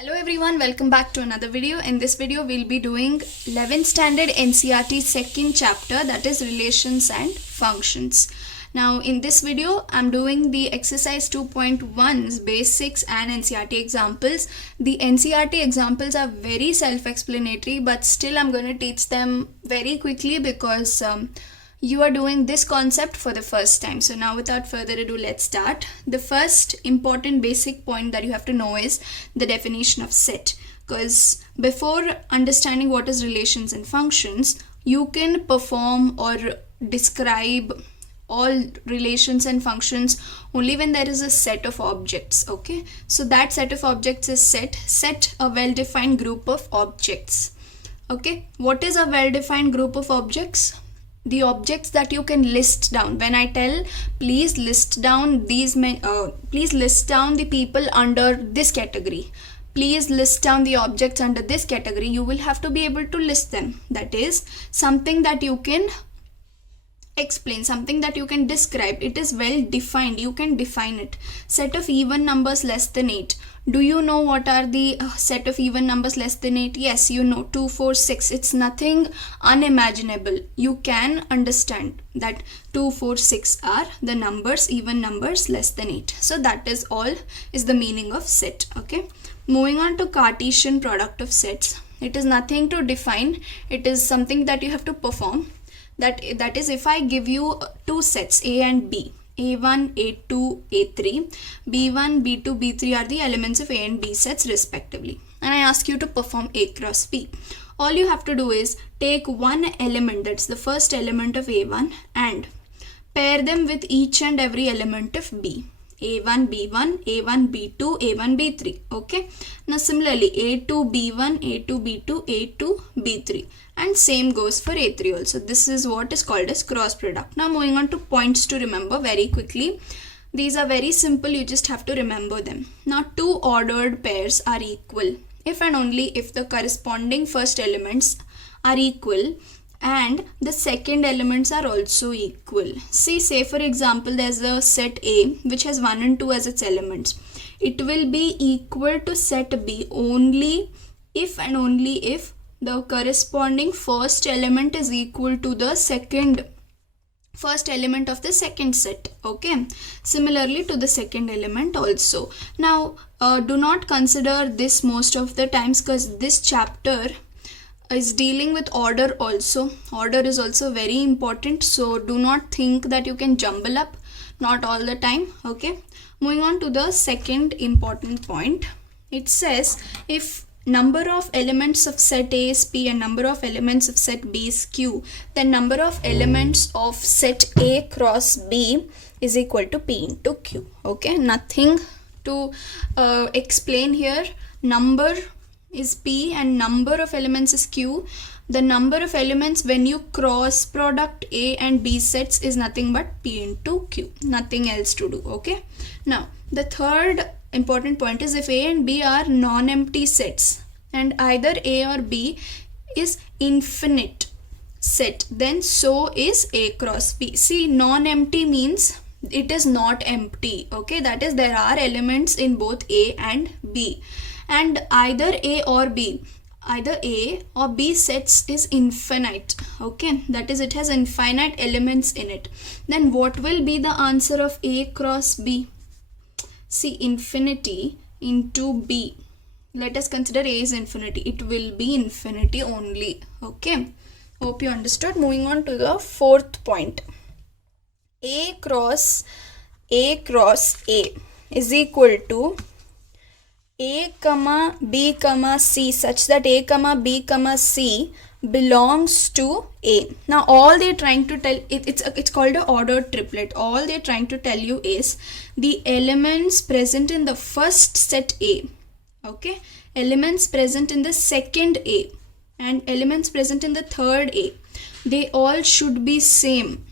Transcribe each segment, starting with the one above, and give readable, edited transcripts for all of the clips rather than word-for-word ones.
Hello everyone, welcome back to another video. In this video, we'll be doing 11th standard NCERT second chapter, that is relations and functions. Now in this video, I'm doing the exercise 2.1's basics and NCERT examples. The NCERT examples are very self-explanatory, but still I'm going to teach them very quickly because you are doing this concept for the first time. So now without further ado, let's start. The first important basic point that you have to know is the definition of set, because before understanding what is relations and functions, you can perform or describe all relations and functions only when there is a set of objects. Okay, so that set of objects is set a well-defined group of objects. Okay, what is a well-defined group of objects? The objects that you can list down. When I tell please list down these please list down the people under this category, please list down the objects under this category, you will have to be able to list them. That is something that you can explain, something that you can describe. It is well defined, you can define it. Set of even numbers less than 8. Do you know what are the set of even numbers less than 8? Yes, you know, 2, 4, 6. It's nothing unimaginable. You can understand that 2, 4, 6 are the numbers, even numbers less than 8. So that is all is the meaning of set. Okay. Moving on to Cartesian product of sets. It is nothing to define. It is something that you have to perform. That is, if I give you two sets A and B, A1, A2, A3, B1, B2, B3 are the elements of A and B sets respectively, and I ask you to perform A cross B. All you have to do is take one element, that's the first element of A1, and pair them with each and every element of B. A1, B1, A1, B2, A1, B3. Okay. Now similarly, A2, B1, A2, B2, A2, B3. And same goes for A3 also. This is what is called as cross product. Now moving on to points to remember very quickly. These are very simple. You just have to remember them. Now two ordered pairs are equal if and only if the corresponding first elements are equal and the second elements are also equal. See, say for example, there's a set A which has 1 and 2 as its elements. It will be equal to set B only if and only if the corresponding first element is equal to the first element of the second set. Okay, similarly to the second element also. Now do not consider this most of the times, because this chapter is dealing with order also. Order is also very important, so do not think that you can jumble up, not all the time. Okay, moving on to the second important point. It says if number of elements of set A is P and number of elements of set B is Q, then number of elements of set A cross B is equal to P into Q. Okay, nothing to explain here. Number is P and number of elements is Q. The number of elements when you cross product A and B sets is nothing but P into Q. Nothing else to do. Okay. Now the third important point is if A and B are non-empty sets and either A or B is infinite set, then so is A cross B. See, non-empty means it is not empty. Okay, that is there are elements in both A and B, and either A or B sets is infinite. Okay, that is it has infinite elements in it. Then what will be the answer of A cross B? See, infinity into B. Let us consider A is infinity. It will be infinity only. Okay, hope you understood. Moving on to the fourth point. A cross A is equal to A comma B comma C, such that A comma B comma C belongs to A. Now all they're trying to tell, it's called a ordered triplet. All they're trying to tell you is the elements present in the first set A, okay, elements present in the second A and elements present in the third A, they all should be same.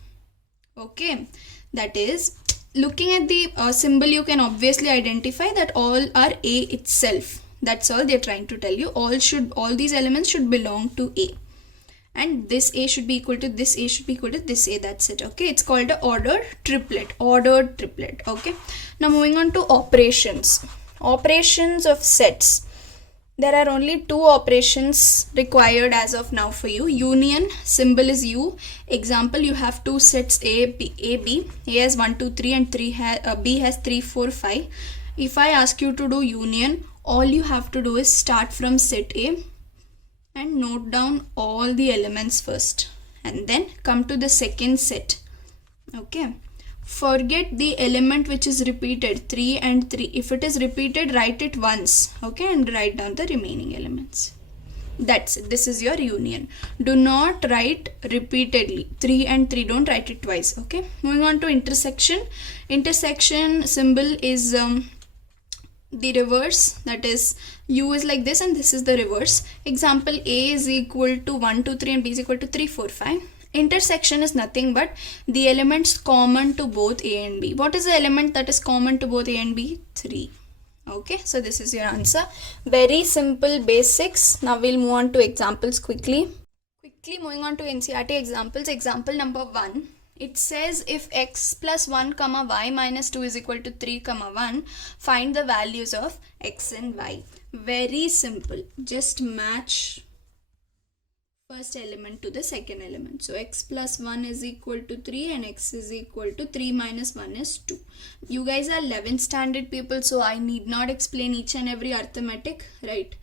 Okay, that is, looking at the symbol you can obviously identify that all are A itself. That's all they're trying to tell you. All these elements should belong to A, and this A should be equal to this A should be equal to this A. That's it. Okay, it's called a ordered triplet. Okay, now moving on to operations of sets. There are only two operations required as of now for you. Union, symbol is U. Example, you have two sets A, B. A has 1, 2, 3 and B has 3, 4, 5. If I ask you to do union, all you have to do is start from set A and note down all the elements first and then come to the second set. Okay. Forget the element which is repeated, 3 and 3. If it is repeated, write it once, okay, and write down the remaining elements. That's it. This is your union. Do not write repeatedly. 3 and 3, don't write it twice, okay. Moving on to intersection. Intersection symbol is the reverse, that is U is like this and this is the reverse. Example, A is equal to 1, 2, 3 and B is equal to 3, 4, 5. Intersection is nothing but the elements common to both A and B. What is the element that is common to both A and B? 3. Okay, so this is your answer. Very simple basics. Now we'll move on to examples quickly. Moving on to NCERT examples. Example number 1. It says if x plus 1 comma y minus 2 is equal to 3 comma 1, find the values of x and y. Very simple. Just match first element to the second element. So x plus 1 is equal to 3 and x is equal to 3 minus 1 is 2. You guys are 11th standard people, so I need not explain each and every arithmetic, right?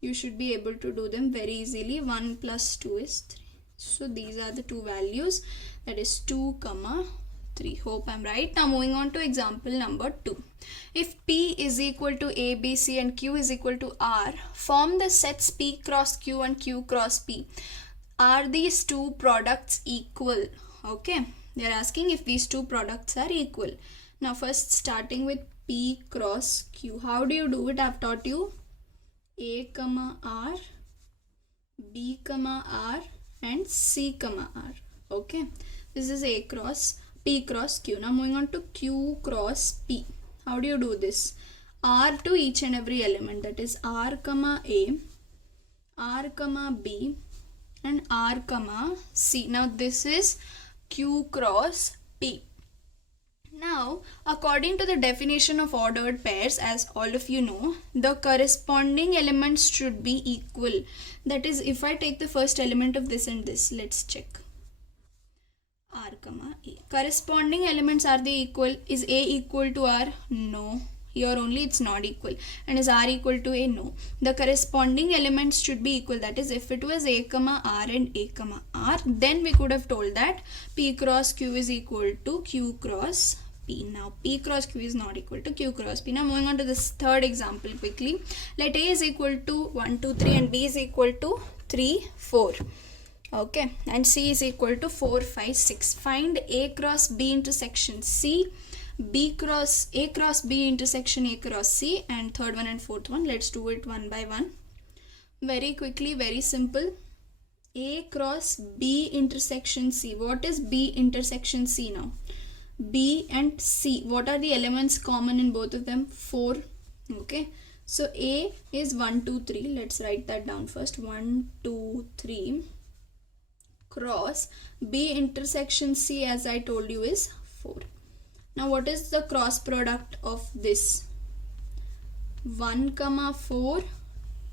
You should be able to do them very easily. 1 plus 2 is 3. So these are the two values, that is 2 comma 3. Hope I'm right. Now moving on to example number 2. If P is equal to A, B, C and Q is equal to R, form the sets P cross Q and Q cross P. Are these two products equal? Okay, they're asking if these two products are equal. Now first starting with P cross Q. How do you do it? I've taught you A comma R, B comma R and C comma R. Okay, this is A cross P cross Q. Now moving on to Q cross P. How do you do this? R to each and every element, that is R comma A, R comma B and R comma C. Now this is Q cross P. Now according to the definition of ordered pairs, as all of you know, the corresponding elements should be equal. That is, if I take the first element of this and this, let's check. R comma A. Corresponding elements, are they equal? Is A equal to R? No. Here only it's not equal. And is R equal to A? No. The corresponding elements should be equal. That is, if it was A comma R and A comma R, then we could have told that P cross Q is equal to Q cross P. Now P cross Q is not equal to Q cross P. Now moving on to this third example quickly. Let A is equal to 1, 2, 3 and B is equal to 3, 4. Okay, and C is equal to 4, 5, 6. Find A cross B intersection C, A cross B intersection A cross C, and third one and fourth one. Let's do it one by one. Very quickly, very simple. A cross B intersection C. What is B intersection C now? B and C. What are the elements common in both of them? 4. Okay. So A is 1, 2, 3. Let's write that down first. 1, 2, 3. Cross B intersection C, as I told you, is 4. Now what is the cross product of this? 1 comma 4,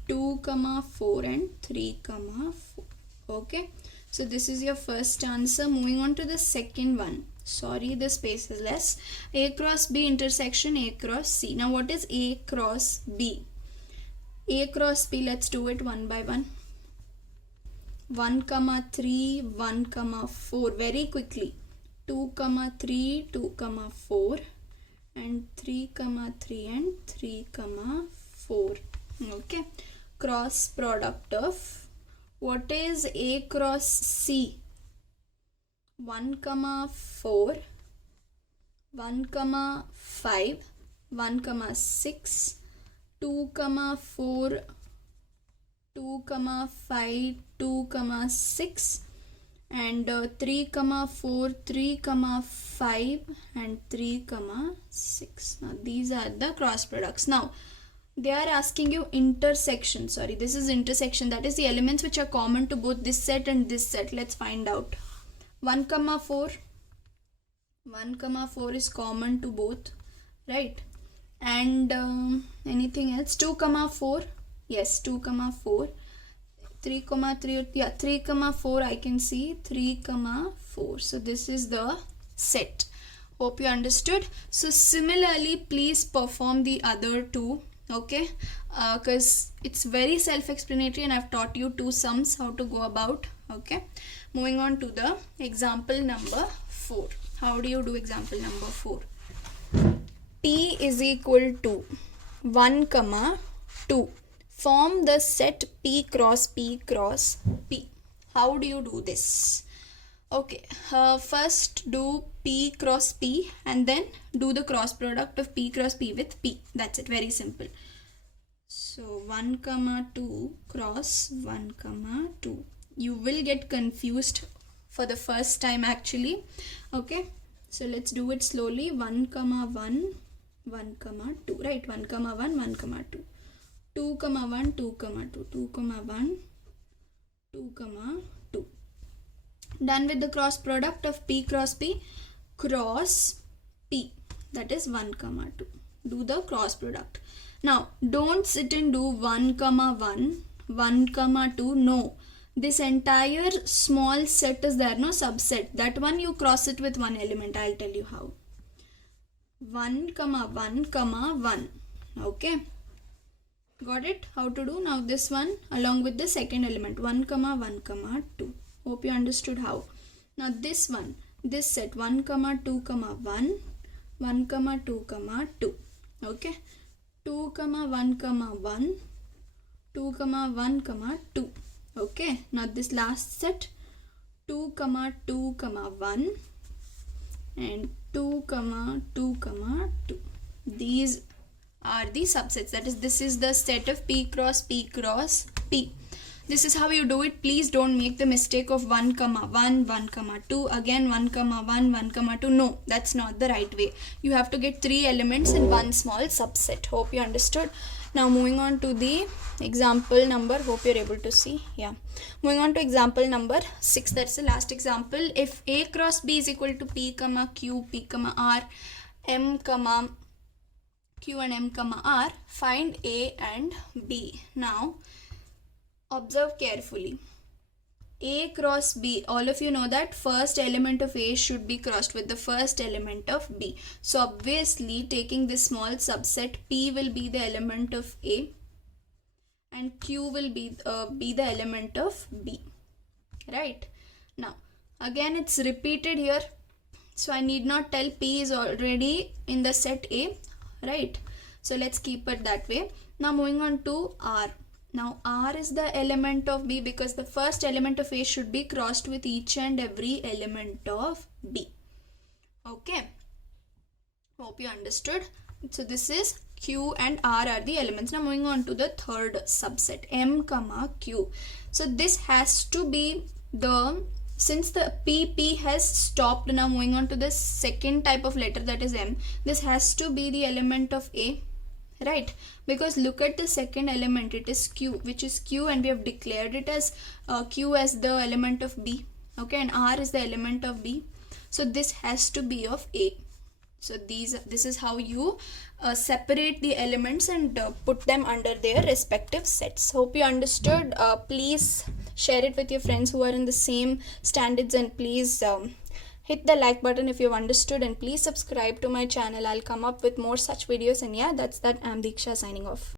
2 comma 4 and 3 comma 4. Okay, so this is your first answer. Moving on to the second one. Sorry, the space is less. A cross B intersection A cross C. Now what is A cross B? A cross B, let's do it one by one. 1 comma 3, 1 comma 4. Very quickly. 2 comma 3, 2 comma 4 and 3 comma 3 and 3 comma 4. Okay. Cross product of, what is A cross C? 1 comma 4, 1 comma 5, 1 comma 6, 2 comma 4, 2 comma 5, 2 comma 6 and 3 comma 4, 3 comma 5 and 3 comma 6. Now these are the cross products. Now they are asking you intersection. Sorry, this is intersection. That is the elements which are common to both this set and this set. Let's find out. 1 comma 4. 1 comma 4 is common to both, right? And anything else? 2 comma 4. Yes, 2 comma 4. 3 comma 3, yeah, 3 comma 4 I can see, 3 comma 4. So this is the set. Hope you understood. So similarly, please perform the other two, okay, because it's very self-explanatory and I've taught you two sums how to go about. Okay, moving on to the example number 4. How do you do example number 4? P is equal to 1 comma 2. Form the set P cross P cross P. How do you do this? Okay, first do P cross P and then do the cross product of P cross P with P. That's it, very simple. So 1 comma 2 cross 1 comma 2. You will get confused for the first time actually. Okay, so let's do it slowly. 1 comma 1, 1 comma 2, right? 1 comma 1, 1 comma 2. 2 comma 1, 2 comma 2, 2 comma 1, 2 comma 2. Done with the cross product of P cross P cross P, that is 1 comma 2. Do the cross product. Now don't sit and do 1 comma 1, 1 comma 2. No, this entire small set is there, no subset. That one you cross it with one element. I'll tell you how. 1 comma 1 comma 1. Okay, got it? How to do? Now this one along with the second element, 1 comma 1 comma 2. Hope you understood how. Now this one, this set 1 comma 2 comma 1, 1 comma 2 comma 2. Okay, 2 comma 1 comma 1, 2 comma 1 comma 2. Okay, now this last set 2 comma 2 comma 1 and 2 comma 2 comma 2. These are the subsets. That is, this is the set of P cross P cross P. This is how you do it. Please don't make the mistake of 1 comma 1, 1 comma 2, again 1 comma 1, 1 comma 2. No, that's not the right way. You have to get 3 elements in one small subset. Hope you understood. Now moving on to the example number, hope you're able to see. Yeah, moving on to example number 6. That's the last example. If A cross B is equal to P comma Q, P comma R, M comma Q and M comma R, find A and B. Now observe carefully. A cross B, all of you know that first element of A should be crossed with the first element of B. So obviously taking this small subset, P will be the element of A and Q will be the element of B, right? Now again it's repeated here, so I need not tell P is already in the set A, right? So let's keep it that way. Now moving on to R. Now R is the element of B because the first element of A should be crossed with each and every element of B. Okay, hope you understood. So this is Q and R are the elements. Now moving on to the third subset, M comma Q. So this has to be the, since the P has stopped, now moving on to the second type of letter, that is M. This has to be the element of A, right? Because look at the second element, it is Q, which is Q, and we have declared it as Q as the element of B. Okay, and R is the element of B. So this has to be of A. So this is how you separate the elements and put them under their respective sets. Hope you understood. Please share it with your friends who are in the same standards, and please hit the like button if you've understood, and please subscribe to my channel. I'll come up with more such videos. And yeah, that's that. I'm Diksha signing off.